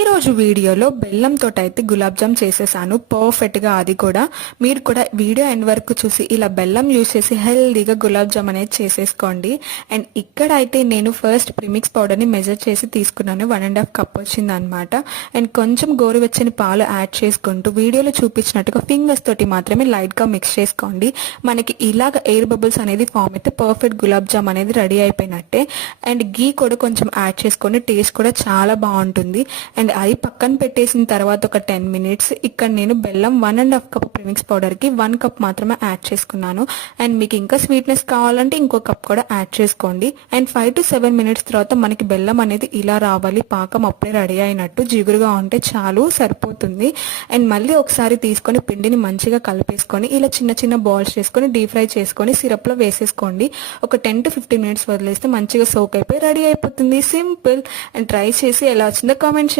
ఈరోజు వీడియోలో బెల్లంతో అయితే గులాబ్ జామ్ చేసేసాను పర్ఫెక్ట్గా. అది కూడా మీరు కూడా వీడియో ఎండ్ వరకు చూసి ఇలా బెల్లం యూజ్ చేసి హెల్దీగా గులాబ్ జామ్ అనేది చేసేసుకోండి. అండ్ ఇక్కడ అయితే నేను ఫస్ట్ ప్రిమిక్స్ పౌడర్ని మెజర్ చేసి తీసుకున్నాను. 1.5 కప్ వచ్చింది అనమాట. అండ్ కొంచెం గోరువెచ్చని పాలు యాడ్ చేసుకుంటూ వీడియోలో చూపించినట్టుగా ఫింగర్స్ తోటి మాత్రమే లైట్గా మిక్స్ చేసుకోండి. మనకి ఇలాగ ఎయిర్ బబుల్స్ అనేది ఫామ్ అయితే పర్ఫెక్ట్ గులాబ్ జామ్ అనేది రెడీ అయిపోయినట్టే. అండ్ గీ కూడా కొంచెం యాడ్ చేసుకొని టేస్ట్ కూడా చాలా బాగుంటుంది. అండ్ అది పక్కన పెట్టేసిన తర్వాత ఒక 10 మినిట్స్ ఇక్కడ నేను బెల్లం 1.5 కప్ ప్రిమిక్స్ పౌడర్కి 1 కప్ మాత్రమే యాడ్ చేసుకున్నాను. అండ్ మీకు ఇంకా స్వీట్నెస్ కావాలంటే ఇంకో కప్ కూడా యాడ్ చేసుకోండి. అండ్ 5 to 7 మినిట్స్ తర్వాత మనకి బెల్లం అనేది ఇలా రావాలి. పాకం అప్పుడే రెడీ అయినట్టు, జిగురుగా ఉంటే చాలు, సరిపోతుంది. అండ్ మళ్ళీ ఒకసారి తీసుకొని పిండిని మంచిగా కలిపేసుకొని ఇలా చిన్న చిన్న బాల్స్ చేసుకొని డీప్ ఫ్రై చేసుకొని సిరప్లో వేసేసుకోండి. ఒక 10 to 15 మినిట్స్ వదిలేస్తే మంచిగా సోక్ అయిపోయి రెడీ అయిపోతుంది. సింపుల్. అండ్ ట్రై చేసి ఎలా వచ్చిందో కామెంట్